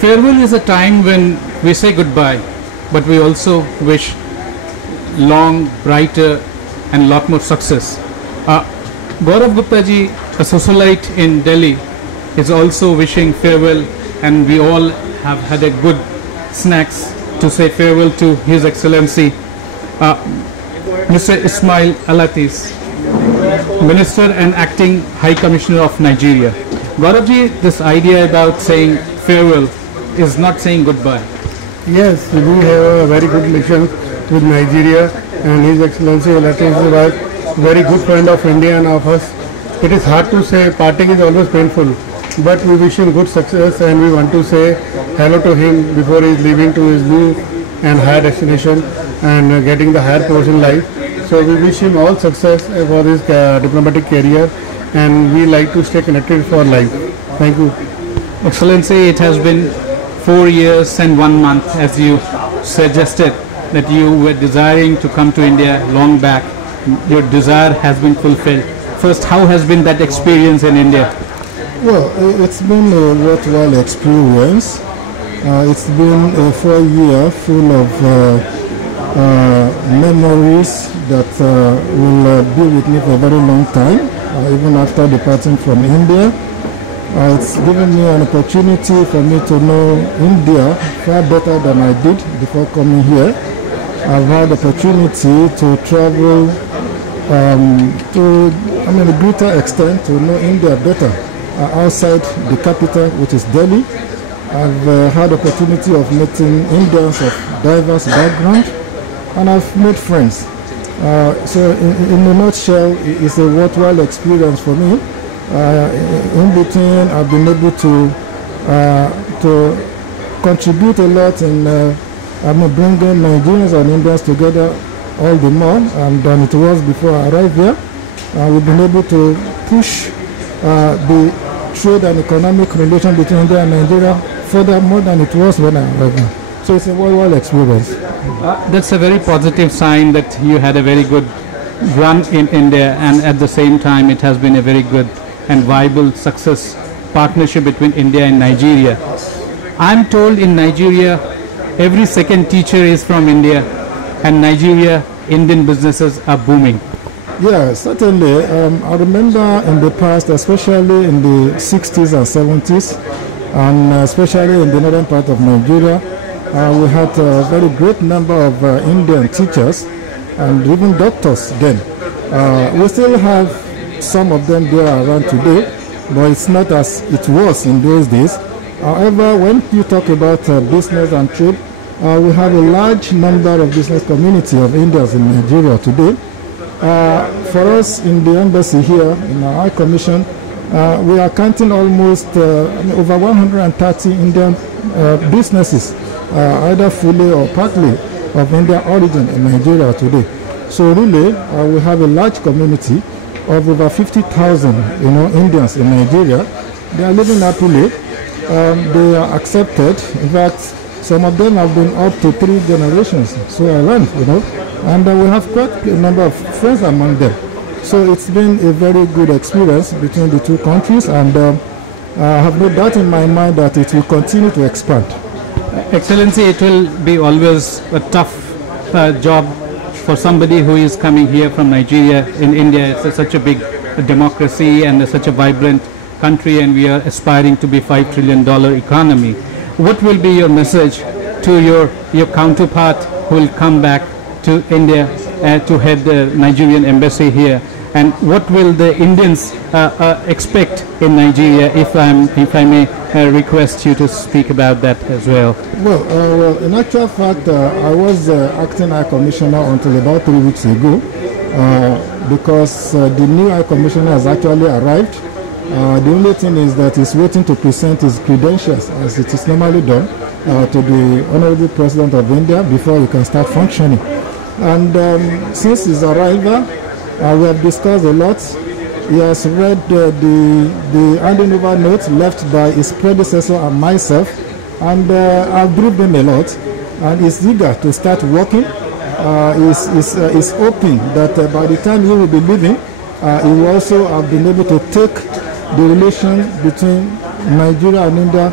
Farewell is a time when we say goodbye, but we also wish long, brighter, and lot more success. Gaurav Gupta ji, a socialite in Delhi, is also wishing farewell, and we all have had a good snacks to say farewell to His Excellency Mr. Ismail Alatise, Minister and Acting High Commissioner of Nigeria. Gaurav ji, this idea about saying farewell is not saying goodbye. Yes, we have a very good relation with Nigeria, and His Excellency Alatise is a very good friend of India and of us. It is hard to say, parting is always painful, but we wish him good success, and we want to say hello to him before he is leaving to his new and higher destination and getting the higher post in life. So we wish him all success for his diplomatic career, and we like to stay connected for life. Thank you. Excellency, it has been 4 years and 1 month, as you suggested, that you were desiring to come to India long back. Your desire has been fulfilled. First, how has been that experience in India? Well, it's been a worthwhile experience. It's been a 4 year full of memories that will be with me for a very long time, even after departing from India. It's given me an opportunity for me to know India far better than I did before coming here. I've had the opportunity to travel to a greater extent to know India better outside the capital, which is Delhi. I've had the opportunity of meeting Indians of diverse backgrounds, and I've made friends. So in a nutshell, it's a worthwhile experience for me. In between, I've been able to contribute a lot in bringing Nigerians and Indians together all the more than it was before I arrived here. We've been able to push the trade and economic relation between India and Nigeria further more than it was when I arrived here. So it's a worthwhile experience. That's a very positive sign that you had a very good run in India, and at the same time it has been a very good and viable success partnership between India and Nigeria. I'm told in Nigeria every second teacher is from India, and Nigeria, Indian businesses are booming. Yeah, certainly. I remember in the past, especially in the 60s and 70s, and especially in the northern part of Nigeria, we had a very great number of Indian teachers and even doctors then. We still have some of them there around today, but it's not as it was in those days. However, when you talk about business and trade, we have a large number of business community of Indians in Nigeria today. For us in the embassy here, in our High Commission, we are counting almost over 130 Indian businesses, either fully or partly of Indian origin in Nigeria today. So really, we have a large community of over 50,000, Indians in Nigeria. They are living happily. They are accepted. In fact, some of them have been up to 3 generations. So I learned, and we have quite a number of friends among them. So it's been a very good experience between the two countries, and I have no doubt in my mind that it will continue to expand. Excellency, it will be always a tough job for somebody who is coming here from Nigeria. In India, it's such a big democracy and such a vibrant country, and we are aspiring to be $5 trillion economy. What will be your message to your counterpart who will come back to India to head the Nigerian embassy here? And what will the Indians expect in Nigeria, if I may request you to speak about that as well? Well, in actual fact, I was acting High Commissioner until about 3 weeks ago, because the new High Commissioner has actually arrived. The only thing is that he's waiting to present his credentials, as it is normally done, to the Honorable President of India before he can start functioning. And since his arrival, we have discussed a lot. He has read the handing over note left by his predecessor and myself, and I've briefed him a lot, and he's eager to start working. He's hoping that by the time he will be leaving, he will also have been able to take the relation between Nigeria and India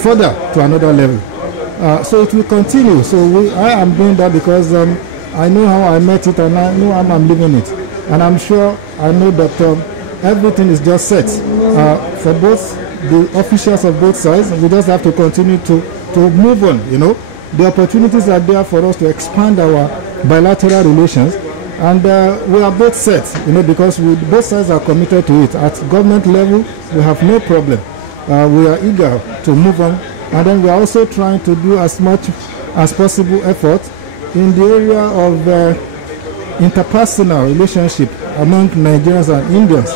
further to another level. So it will continue. So I am doing that because I know how I met it and I know how I'm living it. And I'm sure I know that everything is just set for both the officials of both sides. We just have to continue to move on, you know. The opportunities are there for us to expand our bilateral relations. And we are both set, you know, because both sides are committed to it. At government level, we have no problem. We are eager to move on. And then we are also trying to do as much as possible effort in the area of interpersonal relationship among Nigerians and Indians.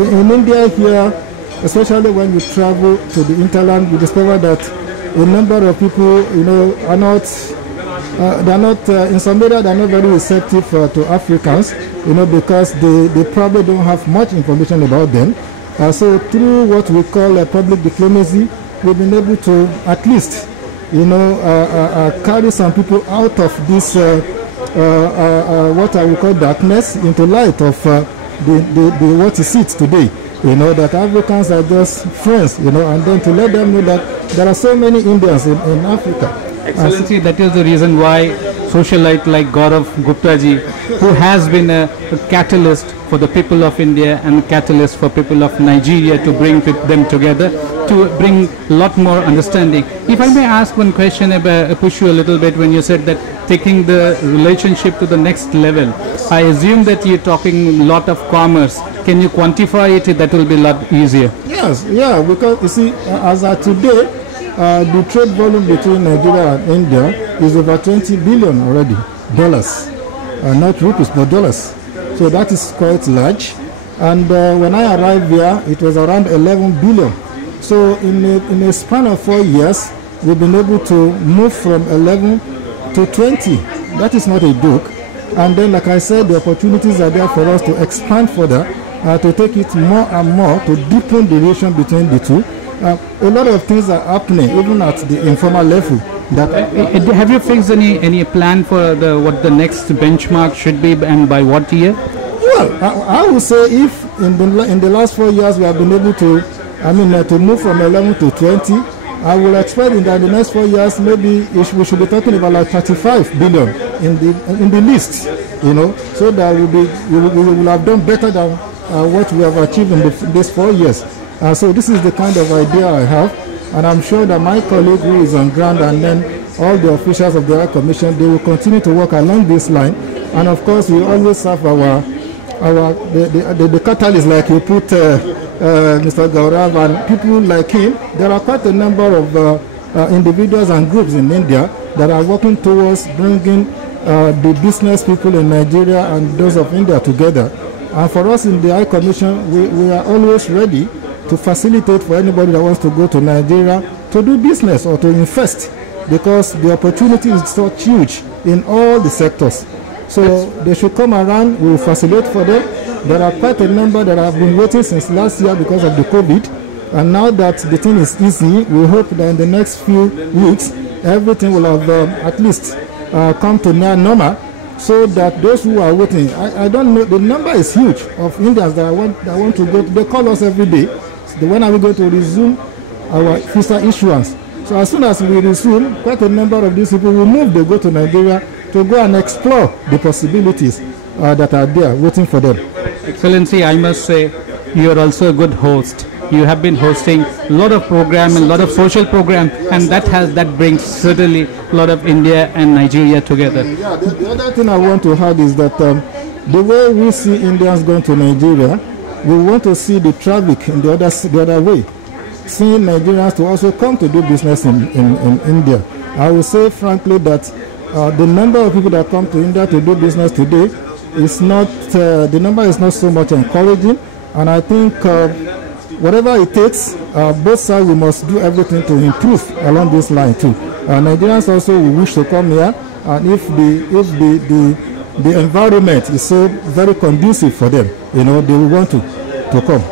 In India here, especially when you travel to the interland, you discover that a number of people, you know, are not, in some area they are not very receptive to Africans, you know, because they probably don't have much information about them. So through what we call public diplomacy, we've been able to at least, you know, carry some people out of this what I would call darkness into light of the what is it today. You know, that Africans are just friends, you know, and then to let them know that there are so many Indians in Africa. Excellency, that is the reason why socialite like Gaurav Gupta ji, who has been a catalyst for the people of India and catalyst for people of Nigeria to bring them together, to bring a lot more understanding. If I may ask one question, push you a little bit when you said that taking the relationship to the next level, I assume that you're talking a lot of commerce. Can you quantify it? That will be a lot easier. Yes, yeah, because you see, as of today, the trade volume between Nigeria and India is over 20 billion already, dollars, not rupees, but dollars. So that is quite large. And when I arrived here, it was around 11 billion. So in a span of 4 years, we've been able to move from 11 to 20. That is not a joke. And then, like I said, the opportunities are there for us to expand further, to take it more and more, to deepen the relation between the two. A lot of things are happening, even at the informal level. Have you fixed any plan for what the next benchmark should be and by what year? Well, I would say if in the last 4 years we have been able to, to move from 11 to 20, I will expect in the next 4 years maybe we should be talking about like 35 billion in the list, you know, so that we will have done better than what we have achieved in these 4 years. So this is the kind of idea I have, and I'm sure that my colleague who is on ground and then all the officials of the High Commission, they will continue to work along this line. And of course, we always have the catalyst, like you put Mr. Gaurav and people like him. There are quite a number of individuals and groups in India that are working towards bringing the business people in Nigeria and those of India together. And for us in the High Commission, we are always ready to facilitate for anybody that wants to go to Nigeria to do business or to invest, because the opportunity is so huge in all the sectors. So they should come around, we will facilitate for them. There are quite a number that have been waiting since last year because of the COVID. And now that the thing is easy, we hope that in the next few weeks, everything will have at least come to near normal, so that those who are waiting, I don't know, the number is huge of Indians that want to go. They call us every day. So when are we going to resume our visa issuance? So as soon as we resume, quite a number of these people will move. They go to Nigeria to go and explore the possibilities that are there waiting for them. Excellency, I must say, you are also a good host. You have been hosting a lot of programs, a lot of social programs, and that brings certainly a lot of India and Nigeria together. Yeah, the other thing I want to add is that the way we see Indians going to Nigeria, we want to see the traffic in the other way, seeing Nigerians to also come to do business in India. I will say frankly that the number of people that come to India to do business today is not, the number is not so much encouraging, and I think whatever it takes, both sides we must do everything to improve along this line too. Nigerians also will wish to come here, and if the environment is so very conducive for them, you know, they will want to come.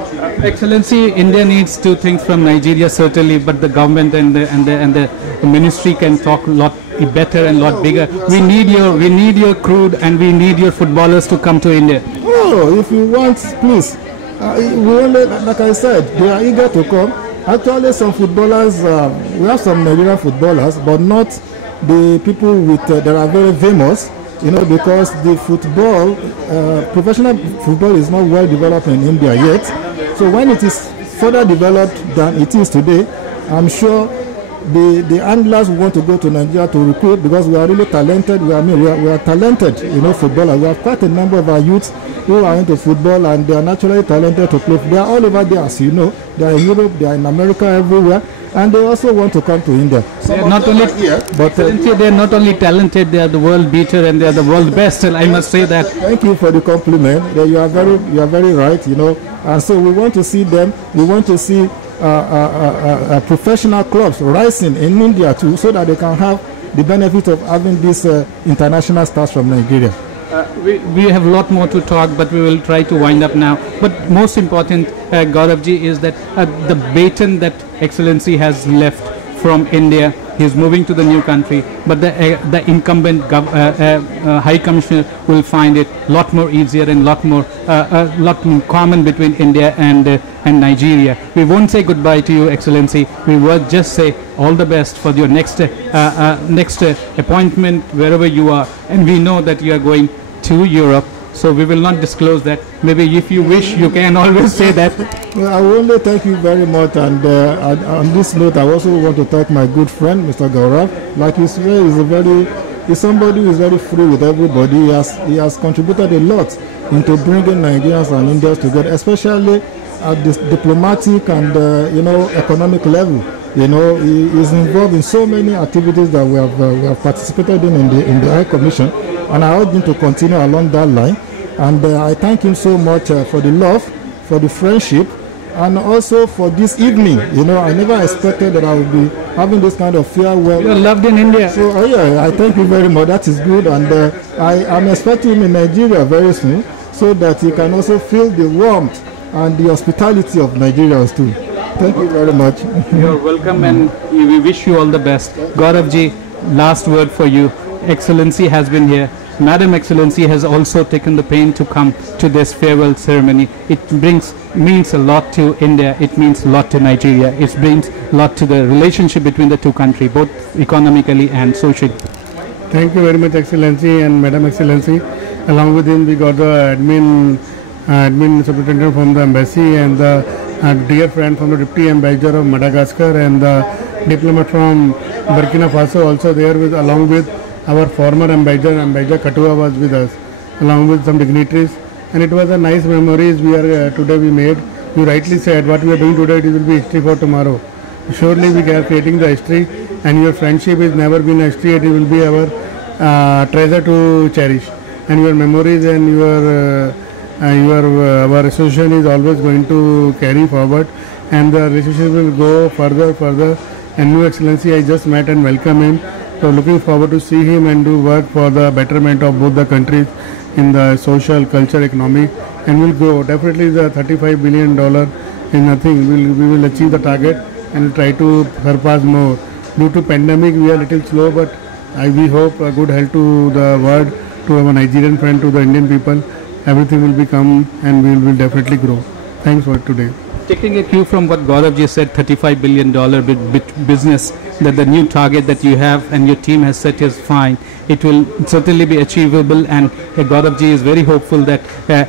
Excellency, India needs two things from Nigeria certainly, but the government and the ministry can talk a lot better and a lot bigger. We need your crude and we need your footballers to come to India. Oh, if you want, please. We only, like I said, they are eager to come. Actually, some footballers, we have some Nigerian footballers, but not the people with that are very famous, because the football, professional football is not well developed in India yet. So when it is further developed than it is today, I'm sure the anglers want to go to Nigeria to recruit, because we are really talented. We are talented, footballers. We have quite a number of our youths who are into football, and they are naturally talented to play. They are all over there, as you know. They are in Europe, they are in America, everywhere, and they also want to come to India. They are not only they are not only talented, they are the world beater and they are the world best. And I must say that. Thank you for the compliment. You are very right. And so we want to see them. We want to see professional clubs rising in India too, so that they can have the benefit of having these international stars from Nigeria. We have a lot more to talk, but we will try to wind up now. But most important, Gauravji, is that the baton that Excellency has left from India, he is moving to the new country, but the incumbent High Commissioner will find it a lot more easier and lot more common between India and Nigeria. We won't say goodbye to you, Excellency. We will just say all the best for your next appointment wherever you are, and we know that you are going to Europe, so we will not disclose that. Maybe if you wish, you can always say that. Well, I will only thank you very much, and on this note, I also want to thank my good friend, Mr. Gaurav. Like you say, he's somebody who is very free with everybody. He has contributed a lot into bringing Nigerians and Indians together, especially at this diplomatic and economic level. He is involved in so many activities that we have participated in the High Commission, and I urge him to continue along that line. And I thank him so much for the love, for the friendship, and also for this evening. I never expected that I would be having this kind of farewell. You're loved in India. So yeah, I thank you very much. That is good, and I am expecting him in Nigeria very soon, so that he can also feel the warmth and the hospitality of Nigerians too. Thank you very much. You're welcome, and we wish you all the best. Gauravji, last word for you. Excellency has been here. Madam Excellency has also taken the pain to come to this farewell ceremony. It means a lot to India. It means a lot to Nigeria. It brings a lot to the relationship between the two countries, both economically and socially. Thank you very much, Excellency and Madam Excellency. Along with him, we got the admin superintendent from the embassy, and the dear friend from the Deputy Ambassador of Madagascar, and the diplomat from Burkina Faso also there along with our former Ambassador Katua was with us, along with some dignitaries, and it was a nice memories today we made. You rightly said what we are doing today, it will be history for tomorrow. Surely we are creating the history, and your friendship has never been a history. It will be our treasure to cherish, and your memories and our association is always going to carry forward, and the relationship will go further. And New Excellency, I just met and welcome him. So looking forward to see him and do work for the betterment of both the countries in the social, culture, economic, and we'll grow. Definitely the $35 billion is nothing. We will achieve the target and try to surpass more. Due to pandemic, we are a little slow, but we hope a good health to the world, to our Nigerian friend, to the Indian people. Everything will become, and we will definitely grow. Thanks for today. Taking a cue from what Gauravji said, $35 billion business, that the new target that you have and your team has set is fine. It will certainly be achievable, and Gauravji is very hopeful that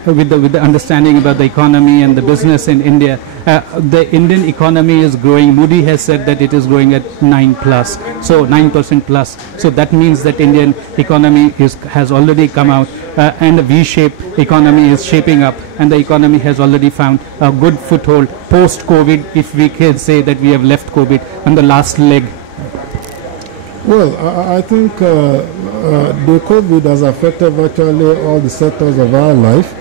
with the understanding about the economy and the business in India, the Indian economy is growing. Moody has said that it is growing at 9% plus. So that means that Indian economy has already come out, and a V-shaped economy is shaping up, and the economy has already found a good foothold post-COVID, if we can say that we have left COVID on the last leg. Well, I think the COVID has affected virtually all the sectors of our life,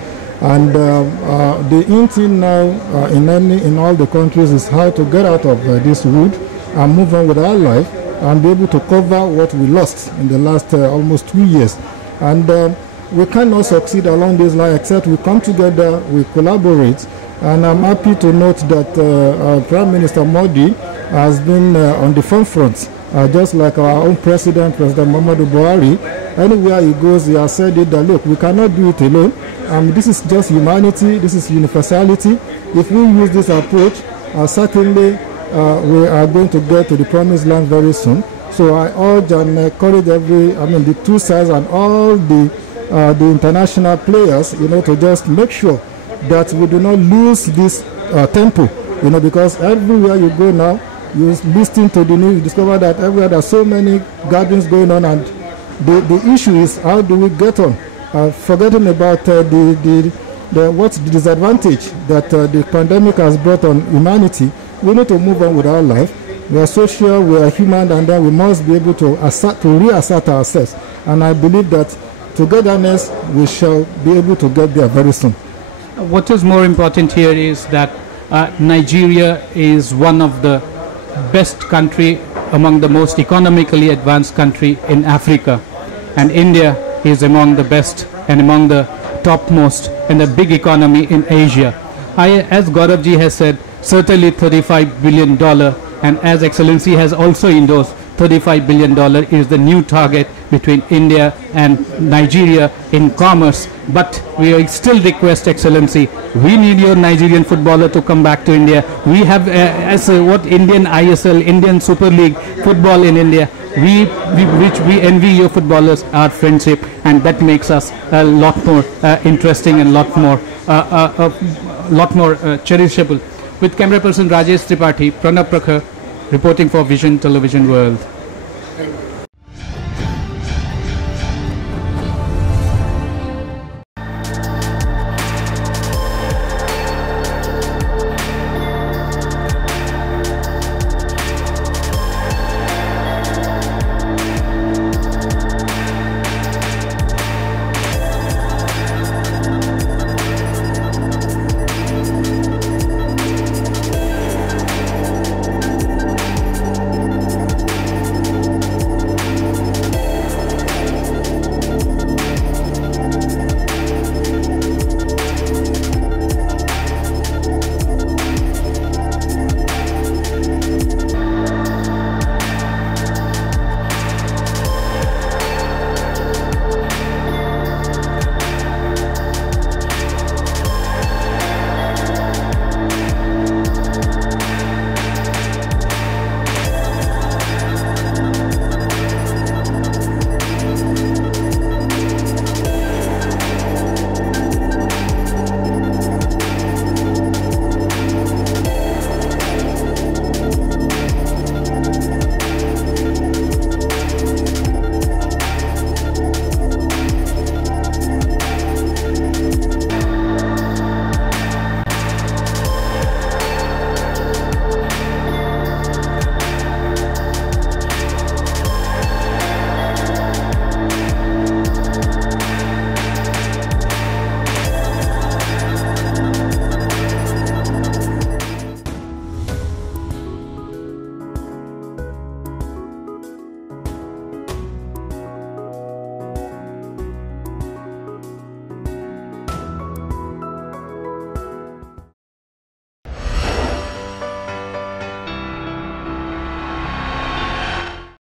and the in thing now in all the countries is how to get out of this wood and move on with our life and be able to cover what we lost in the last almost 2 years. And we cannot succeed along this line except we come together, we collaborate, and I'm happy to note that Prime Minister Modi has been on the front front. Just like our own President Muhammadu Buhari, anywhere he goes, he has said it that look, we cannot do it alone. This is just humanity, this is universality. If we use this approach, certainly we are going to get to the promised land very soon. So I urge and encourage the two sides and all the international players, to just make sure that we do not lose this tempo, because everywhere you go now, you listen to the news, you discover that everywhere there are so many gatherings going on, and the issue is how do we get on, forgetting about what's the disadvantage that the pandemic has brought on humanity. We need to move on with our life. We are social, we are human, and then we must be able to reassert ourselves. And I believe that togetherness, we shall be able to get there very soon. What is more important here is that Nigeria is one of the best country among the most economically advanced country in Africa, and India is among the best and among the topmost in the big economy in Asia. As Gauravji has said, certainly $35 billion, and as Excellency has also endorsed, $35 billion is the new target between India and Nigeria in commerce. But we still request, Excellency, we need your Nigerian footballer to come back to India. We have Indian ISL, Indian Super League football in India. We envy your footballers, our friendship, and that makes us a lot more interesting and lot more cherishable. With camera person Rajesh Tripathi, Pranab Prakhar, reporting for Vision Television World.